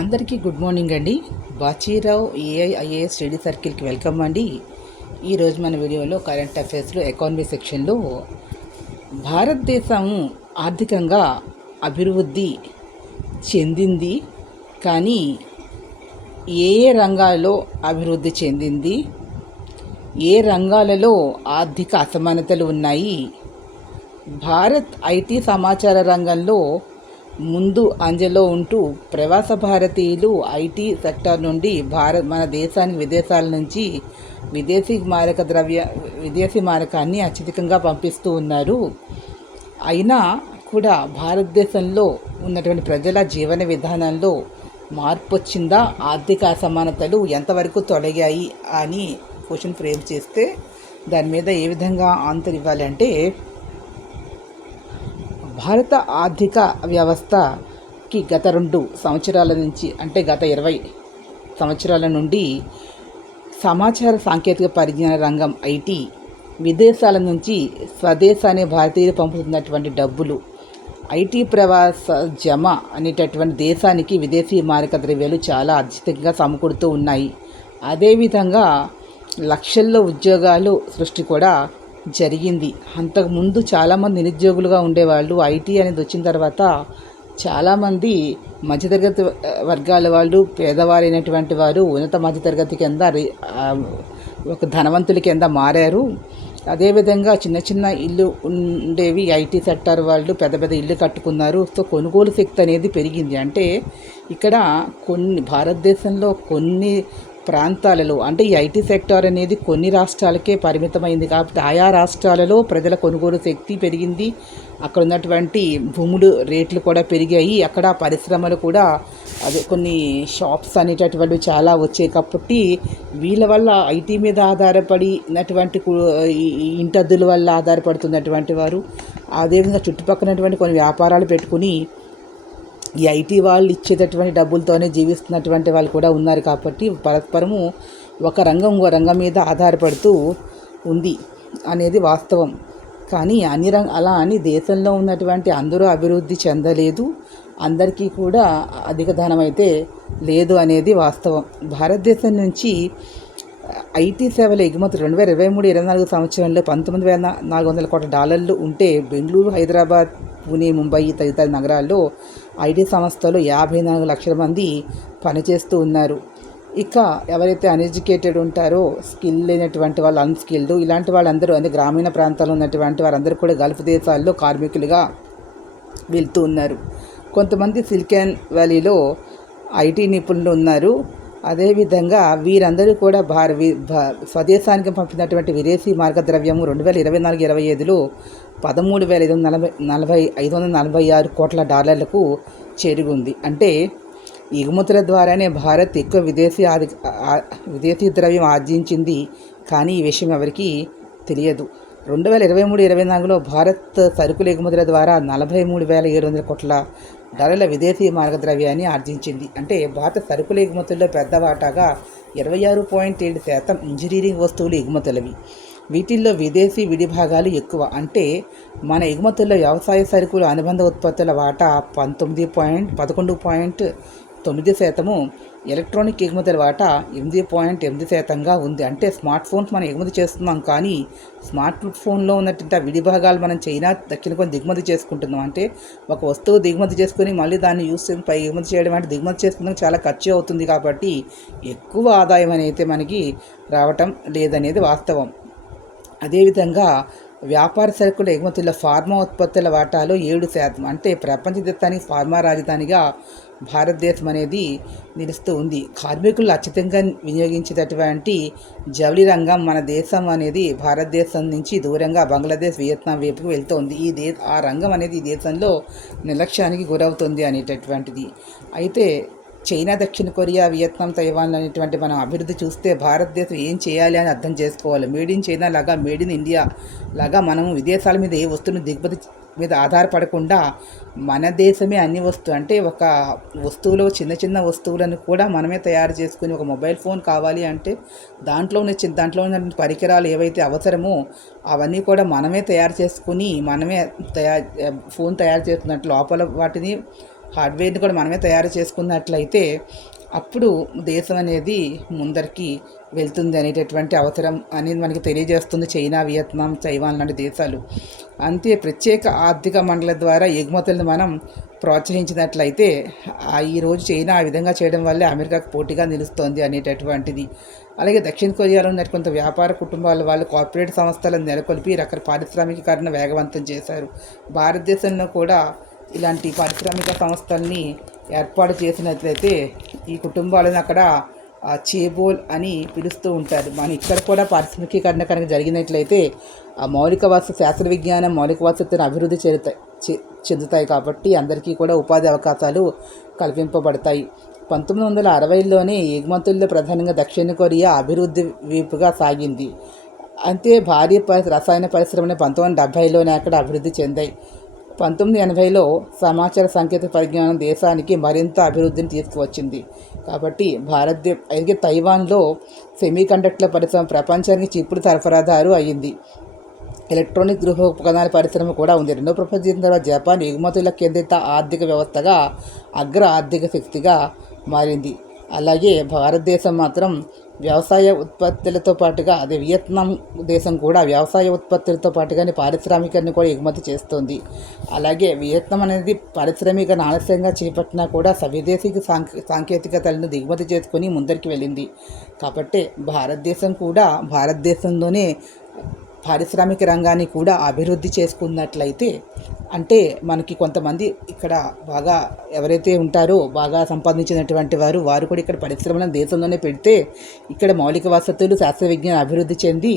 అందరికీ good morning అండి. Bachirao ఏఐఐఏఎస్ study సర్కిల్కి welcome అండి. ఈరోజు మన వీడియోలో కరెంట్ అఫైర్స్లో ఎకానమీ సెక్షన్లో భారతదేశం ఆర్థికంగా అభివృద్ధి చెందింది, కానీ ఏ ఏ రంగాల్లో అభివృద్ధి చెందింది, ఏ రంగాలలో ఆర్థిక అసమానతలు ఉన్నాయి, భారత్ ఐటీ సమాచార రంగంలో ముందు అంజలో ఉంటూ ప్రవాస భారతీయులు ఐటీ సెక్టార్ నుండి మన దేశానికి విదేశాల నుంచి విదేశీ మారకాన్ని అత్యధికంగా పంపిస్తూ ఉన్నారు. అయినా కూడా భారతదేశంలో ఉన్నటువంటి ప్రజల జీవన విధానంలో మార్పు వచ్చిందా, ఆర్థిక అసమానతలు ఎంతవరకు తొలగాయి అని క్వశ్చన్ ఫ్రేమ్ చేస్తే దాని మీద ఏ విధంగా ఆన్సర్ ఇవ్వాలంటే, భారత ఆర్థిక వ్యవస్థకి గత 2 సంవత్సరాల నుంచి, అంటే గత 20 సంవత్సరాల నుండి సమాచార సాంకేతిక పరిజ్ఞాన రంగం ఐటీ, విదేశాల నుంచి స్వదేశాన్ని భారతీయులు పంపుతున్నటువంటి డబ్బులు, ఐటీ ప్రవాస జమ అనేటటువంటి దేశానికి విదేశీ మారక ద్రవ్యాలు చాలా అత్యధికంగా సమకూడుతూ ఉన్నాయి. అదేవిధంగా లక్షల్లో ఉద్యోగాలు సృష్టి కూడా జరిగింది. అంతకుముందు చాలామంది నిరుద్యోగులుగా ఉండేవాళ్ళు. ఐటీ అనేది వచ్చిన తర్వాత చాలామంది మధ్యతరగతి వర్గాల వాళ్ళు, పేదవారైనటువంటి వారు ఉన్నత మధ్యతరగతి కింద ఒక ధనవంతుల కింద మారారు. అదేవిధంగా చిన్న చిన్న ఇల్లు ఉండేవి, ఐటీ సెక్టార్ వాళ్ళు పెద్ద పెద్ద ఇల్లు కట్టుకున్నారు. సో కొనుగోలు శక్తి అనేది పెరిగింది. అంటే ఇక్కడ భారతదేశంలో కొన్ని ప్రాంతాలలో, అంటే ఈ ఐటీ సెక్టార్ అనేది కొన్ని రాష్ట్రాలకే పరిమితమైంది కాబట్టి ఆయా రాష్ట్రాలలో ప్రజల కొనుగోలు శక్తి పెరిగింది. అక్కడ ఉన్నటువంటి భూములు రేట్లు కూడా పెరిగాయి. అక్కడ పరిశ్రమలు కూడా కొన్ని షాప్స్ అనేటటువంటి చాలా వచ్చాయి కాబట్టి వీళ్ళ వల్ల ఐటీ మీద ఆధారపడినటువంటి ఇంటద్దుల వల్ల ఆధారపడుతున్నటువంటి వారు, అదేవిధంగా చుట్టుపక్కలటువంటి కొన్ని వ్యాపారాలు పెట్టుకుని ఈ ఐటీ వాళ్ళు ఇచ్చేటటువంటి డబ్బులతోనే జీవిస్తున్నటువంటి వాళ్ళు కూడా ఉన్నారు. కాబట్టి పరస్పరము ఒక రంగం ఇంకో రంగం మీద ఆధారపడుతూ ఉంది అనేది వాస్తవం. కానీ అలా అని దేశంలో ఉన్నటువంటి అందరూ అభివృద్ధి చెందలేదు, అందరికీ కూడా అధిక ధనం అయితే లేదు అనేది వాస్తవం. భారతదేశం నుంచి ఐటీ సేవల ఎగుమతులు 2023-24 సంవత్సరంలో $19,400 కోట్ల ఉంటే, బెంగళూరు, హైదరాబాద్, పూణే, ముంబై తదితర నగరాల్లో ఐటీ సంస్థలు 54 లక్షల మంది పనిచేస్తూ ఉన్నారు. ఇక ఎవరైతే అన్ఎడ్యుకేటెడ్ ఉంటారో, స్కిల్ లేనటువంటి వాళ్ళు, అన్స్కిల్డ్, ఇలాంటి వాళ్ళందరూ, అంటే గ్రామీణ ప్రాంతాల్లో ఉన్నటువంటి వారందరూ కూడా గల్ఫ్ దేశాల్లో కార్మికులుగా వెళ్తూ ఉన్నారు. కొంతమంది సిలికాన్ వ్యాలీలో ఐటీ నిపుణులు ఉన్నారు. అదేవిధంగా వీరందరూ కూడా స్వదేశానికి పంపినటువంటి విదేశీ మార్గద్రవ్యము 2024-25లో $13,546 కోట్ల చేరుకుంది. అంటే ఎగుమతుల ద్వారానే భారత్ ఎక్కువ విదేశీ ద్రవ్యం ఆర్జించింది. కానీ ఈ విషయం ఎవరికీ తెలియదు. 2023-24లో భారత్ సరుకుల ఎగుమతుల ద్వారా $43,700 కోట్ల విదేశీ మార్గద్రవ్యాన్ని ఆర్జించింది. అంటే భారత సరుకుల ఎగుమతుల్లో పెద్ద వాటాగా 26.7% ఇంజనీరింగ్ వస్తువులు ఎగుమతులవి. వీటిల్లో విదేశీ విడిభాగాలు ఎక్కువ. అంటే మన ఎగుమతుల్లో వ్యవసాయ సరుకులు, అనుబంధ ఉత్పత్తుల వాటా 11.9%, ఎలక్ట్రానిక్ ఎగుమతుల వాటా 8.8%గా ఉంది. అంటే స్మార్ట్ ఫోన్స్ మనం ఎగుమతి చేస్తున్నాం, కానీ స్మార్ట్ ఫోన్లో ఉన్నటువంటి విడిభాగాలు మనం చైనా, దక్షిణ కొద్ది దిగుమతి చేసుకుంటున్నాం. అంటే ఒక వస్తువు దిగుమతి చేసుకుని మళ్ళీ దాన్ని యూస్ చేసి ఎగుమతి చేయడం, అంటే దిగుమతి చేసుకుందాం చాలా ఖర్చు అవుతుంది. కాబట్టి ఎక్కువ ఆదాయం అనేది మనకి రావటం లేదనేది వాస్తవం. అదేవిధంగా వ్యాపార సరుకుల ఎగుమతుల్లో ఫార్మా ఉత్పత్తుల వాటాలో 7%, అంటే ప్రపంచ దేశానికి ఫార్మా రాజధానిగా భారతదేశం అనేది నిలుస్తూ ఉంది. కార్మికులు అత్యధికంగా వినియోగించేటటువంటి జౌళి రంగం మన దేశం అనేది భారతదేశం నుంచి దూరంగా బంగ్లాదేశ్, వియత్నాం వైపుకు వెళ్తోంది. ఆ రంగం అనేది ఈ దేశంలో నిర్లక్ష్యానికి గురవుతుంది అనేటటువంటిది. అయితే చైనా, దక్షిణ కొరియా, వియత్నాం, తైవాన్ అనేటువంటి మనం అభివృద్ధి చూస్తే భారతదేశం ఏం చేయాలి అని అర్థం చేసుకోవాలి. మేడ్ ఇన్ చైనా లాగా, మేడ్ ఇన్ ఇండియా లాగా మనము విదేశాల మీద ఏ వస్తువుని దిగుమతి మీద ఆధారపడకుండా మన దేశమే అన్ని అంటే ఒక వస్తువులో చిన్న చిన్న వస్తువులను కూడా మనమే తయారు చేసుకుని, ఒక మొబైల్ ఫోన్ కావాలి అంటే దాంట్లో ఉన్న పరికరాలు ఏవైతే అవసరమో అవన్నీ కూడా మనమే తయారు చేసుకుని, మనమే ఫోన్ తయారు చేస్తున్నట్టు లోపల వాటిని హార్డ్వేర్ని కూడా మనమే తయారు చేసుకున్నట్లయితే అప్పుడు దేశం అనేది ముందరికి వెళ్తుంది అనేటటువంటి అవసరం అనేది మనకి తెలియజేస్తుంది చైనా, వియత్నాం, తైవాన్ లాంటి దేశాలు. అంతే ప్రత్యేక ఆర్థిక మండలి ద్వారా ఎగుమతులను మనం ప్రోత్సహించినట్లయితే ఈరోజు చైనా ఆ విధంగా చేయడం వల్లే అమెరికాకు పోటీగా నిలుస్తోంది అనేటటువంటిది. అలాగే దక్షిణ కొరియాలో ఉన్న కొంత వ్యాపార కుటుంబాల వాళ్ళు కార్పొరేట్ సంస్థలను నెలకొల్పి పారిశ్రామికీకరణ వేగవంతం చేశారు. భారతదేశంలో కూడా ఇలాంటి పారిశ్రామిక సంస్థల్ని ఏర్పాటు చేసినట్లయితే ఈ కుటుంబాలను అక్కడ చేబోల్ అని పిలుస్తూ ఉంటారు. మన ఇక్కడ కూడా పారిశ్రామికీకరణ కనుక జరిగినట్లయితే ఆ మౌలిక వసతి, శాస్త్ర విజ్ఞానం మౌలిక వసతిని అభివృద్ధి చెందుతాయి కాబట్టి అందరికీ కూడా ఉపాధి అవకాశాలు కల్పింపబడతాయి. 1960లోనే ఎగుమతుల్లో ప్రధానంగా దక్షిణ కొరియా అభివృద్ధి వైపుగా సాగింది. అంతే భారీ రసాయన పరిశ్రమలు 1970లోనే అక్కడ అభివృద్ధి చెందాయి. 1980లో సమాచార సాంకేతిక పరిజ్ఞానం దేశానికి మరింత అభివృద్ధిని తీసుకువచ్చింది. కాబట్టి అయితే తైవాన్లో సెమీకండక్టర్ పరిశ్రమ ప్రపంచానికి చిప్పుడు సరఫరాదారు అయ్యింది. ఎలక్ట్రానిక్ గృహ ఉపకరణాల పరిశ్రమ కూడా ఉంది. రెండో ప్రపంచ యుద్ధం తర్వాత జపాన్ ఎగుమతుల కేంద్రిత ఆర్థిక వ్యవస్థగా అగ్ర ఆర్థిక శక్తిగా మారింది. అలాగే భారతదేశం మాత్రం వ్యవసాయ ఉత్పత్తులతో పాటుగా వియత్నాం దేశం కూడా వ్యవసాయ ఉత్పత్తులతో పాటుగానే పారిశ్రామికను కూడా ఎగుమతి చేస్తుంది. అలాగే వియత్నాం అనేది పారిశ్రామిక ఆలస్యంగా చేపట్టినా కూడా విదేశీ సాంకేతికతలను దిగుమతి చేసుకొని ముందరికి వెళ్ళింది. కాబట్టి భారతదేశంలోనే పారిశ్రామిక రంగాన్ని కూడా అభివృద్ధి చేసుకున్నట్లయితే అంటే మనకి కొంతమంది ఇక్కడ బాగా ఎవరైతే ఉంటారో బాగా సంపాదించినటువంటి వారు కూడా ఇక్కడ పరిశ్రమలను దేశంలోనే పెడితే ఇక్కడ మౌలిక వసతులు, శాస్త్ర విజ్ఞానం అభివృద్ధి చెంది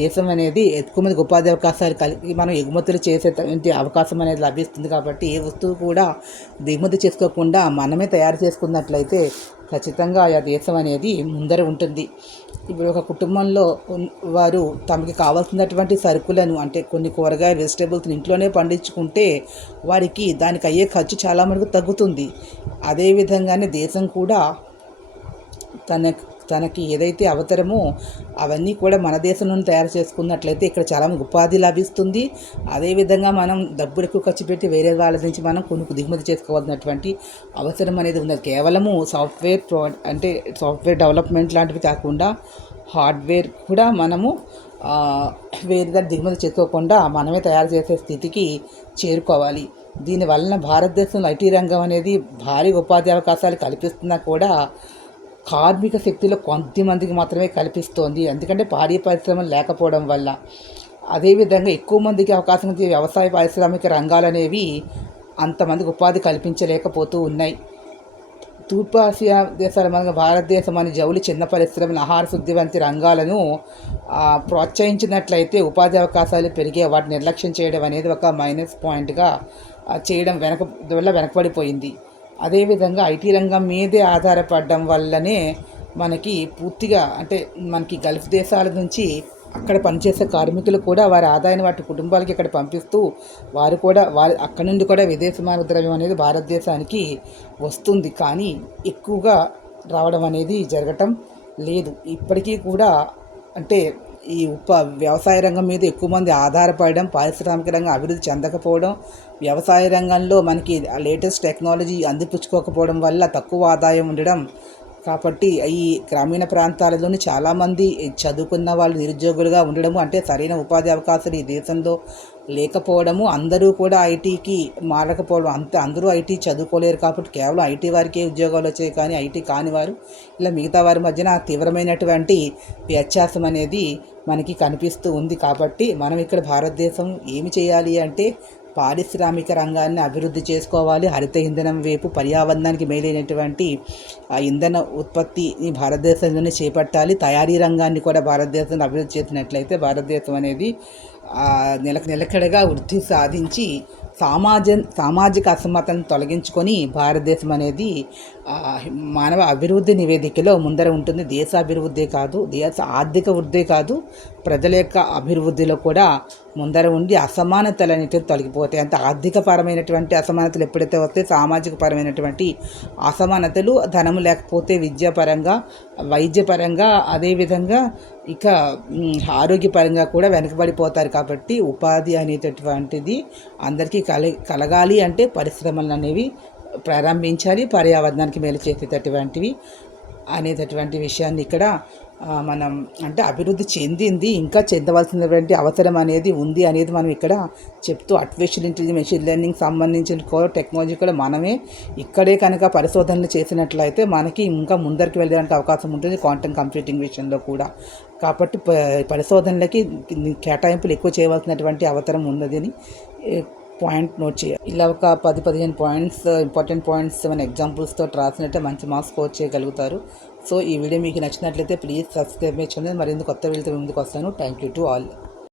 దేశం అనేది ఎక్కువ మందికి ఉపాధి అవకాశాలు కలిగి మనం ఎగుమతులు చేసేటువంటి అవకాశం అనేది లభిస్తుంది. కాబట్టి ఏ వస్తువు కూడా దిగుమతి చేసుకోకుండా మనమే తయారు చేసుకున్నట్లయితే ఖచ్చితంగా ఆ దేశం అనేది ముందర ఉంటుంది. ఇప్పుడు ఒక కుటుంబంలో వారు తమకి కావాల్సినటువంటి సరుకులను అంటే కొన్ని కూరగాయలు, వెజిటేబుల్స్ని ఇంట్లోనే పండించుకుంటే వారికి దానికి అయ్యే ఖర్చు చాలా మటుకు తగ్గుతుంది. అదేవిధంగానే దేశం కూడా తనకి ఏదైతే అవసరమో అవన్నీ కూడా మన దేశంలోనే తయారు చేసుకున్నట్లయితే ఇక్కడ చాలా ఉపాధి లభిస్తుంది. అదేవిధంగా మనం డబ్బులు ఎక్కువ ఖర్చు పెట్టి వేరే వాళ్ళ నుంచి మనం దిగుమతి చేసుకోవాల్సినటువంటి అవసరం అనేది ఉన్నది. కేవలము సాఫ్ట్వేర్ డెవలప్మెంట్ లాంటివి కాకుండా హార్డ్వేర్ కూడా మనము వేరే దగ్గర దిగుమతి చేసుకోకుండా మనమే తయారు చేసే స్థితికి చేరుకోవాలి. దీనివలన భారతదేశంలో ఐటీ రంగం అనేది భారీ ఉపాధి అవకాశాలు కల్పిస్తున్నా కూడా కార్మిక శక్తిలో కొంతమందికి మాత్రమే కల్పిస్తోంది. ఎందుకంటే భారీ పరిశ్రమలు లేకపోవడం వల్ల. అదేవిధంగా ఎక్కువ మందికి అవకాశం ఉంది వ్యవసాయ పారిశ్రామిక రంగాలు అనేవి అంతమందికి ఉపాధి కల్పించలేకపోతూ ఉన్నాయి. తూర్పు ఆసియా దేశాల మన భారతదేశం అని జౌలి, చిన్న పరిశ్రమలు, ఆహార శుద్ధి వంటి రంగాలను ప్రోత్సహించినట్లయితే ఉపాధి అవకాశాలు పెరిగే వాటిని నిర్లక్ష్యం చేయడం అనేది ఒక మైనస్ పాయింట్గా చేయడం వెనకబడిపోయింది. అదేవిధంగా ఐటీ రంగం మీదే ఆధారపడడం వల్లనే మనకి పూర్తిగా మనకి గల్ఫ్ దేశాల నుంచి అక్కడ పనిచేసే కార్మికులు కూడా వారి ఆదాయాన్ని వాటి కుటుంబాలకి ఇక్కడ పంపిస్తూ వారు అక్కడ నుండి కూడా విదేశీ మారక ద్రవ్యం అనేది భారతదేశానికి వస్తుంది. కానీ ఎక్కువగా రావడం అనేది జరగటం లేదు. ఇప్పటికీ కూడా ఈ వ్యవసాయ రంగం మీద ఎక్కువ మంది ఆధారపడడం, పారిశ్రామిక రంగం అభివృద్ధి చెందకపోవడం, వ్యవసాయ రంగంలో మనకి లేటెస్ట్ టెక్నాలజీ అందిపుచ్చుకోకపోవడం వల్ల తక్కువ ఆదాయం ఉండడం. కాబట్టి ఈ గ్రామీణ ప్రాంతాలలోని చాలామంది చదువుకున్న వాళ్ళు నిరుద్యోగులుగా ఉండడము, సరైన ఉపాధి అవకాశాలు ఈ దేశంలో లేకపోవడము, అందరూ కూడా ఐటీకి మారకపోవడం. అందరూ ఐటీ చదువుకోలేరు కాబట్టి కేవలం ఐటీ వారికే ఉద్యోగాలు వచ్చాయి. కానీ ఐటీ కాని వారు ఇలా మిగతా వారి మధ్యన తీవ్రమైనటువంటి వ్యత్యాసం అనేది మనకి కనిపిస్తూ ఉంది. కాబట్టి మనం ఇక్కడ భారతదేశం ఏమి చేయాలి పారిశ్రామిక రంగాన్ని అభివృద్ధి చేసుకోవాలి. హరిత ఇంధనం వైపు పర్యావరణానికి మేలైనటువంటి ఇంధన ఉత్పత్తిని భారతదేశంలోనే చేపట్టాలి. తయారీ రంగాన్ని కూడా భారతదేశంలో అభివృద్ధి చేసినట్లయితే భారతదేశం అనేది నిలకడగా వృద్ధి సాధించి సామాజిక అసమతను తొలగించుకొని భారతదేశం అనేది మానవ అభివృద్ధి నివేదికలో ముందర ఉంటుంది. దేశ అభివృద్ధి కాదు, దేశ ఆర్థిక వృద్ధి కాదు, ప్రజల యొక్క అభివృద్ధిలో కూడా ముందర ఉండి అసమానతలు అనేటివి తొలగిపోతాయి. ఆర్థికపరమైనటువంటి అసమానతలు ఎప్పుడైతే వస్తాయి, సామాజిక పరమైనటువంటి అసమానతలు, ధనము లేకపోతే విద్యాపరంగా, వైద్యపరంగా, అదేవిధంగా ఇక ఆరోగ్యపరంగా కూడా వెనకబడిపోతారు. కాబట్టి ఉపాధి అనేటటువంటిది అందరికీ కలగాలి పరిశ్రమలు అనేవి ప్రారంభించాలి, పర్యావరణానికి మేలు చేసేటటువంటివి అనేటటువంటి విషయాన్ని ఇక్కడ మనం అంటే అభివృద్ధి చెందింది, ఇంకా చెందవలసినటువంటి అవసరం అనేది ఉంది అనేది మనం ఇక్కడ చెప్తూ ఆర్టిఫిషియల్ ఇంటెలిజెన్స్, మెషిన్ లెర్నింగ్ సంబంధించిన టెక్నాలజీ కూడా మనమే ఇక్కడే కనుక పరిశోధనలు చేసినట్లయితే మనకి ఇంకా ముందరికి వెళ్ళడానికి అవకాశం ఉంటుంది క్వాంటమ్ కంప్యూటింగ్ విషయంలో కూడా. కాబట్టి పరిశోధనలకి కేటాయింపులు ఎక్కువ చేయవలసినటువంటి అవసరం ఉన్నదని పాయింట్ నోట్ చేయాలి. ఇలా ఒక 10-15 పాయింట్స్, ఇంపార్టెంట్ పాయింట్స్ మన ఎగ్జాంపుల్స్తో రాసినట్టే మంచి మార్క్స్ స్కోర్ చేయగలుగుతారు. సో ఈ వీడియో మీకు నచ్చినట్లయితే ప్లీజ్ సబ్స్క్రైబ్ మై ఛానల్. మరిన్ని కొత్త వీడియోతో ముందుకు వస్తాను. Thank you to all.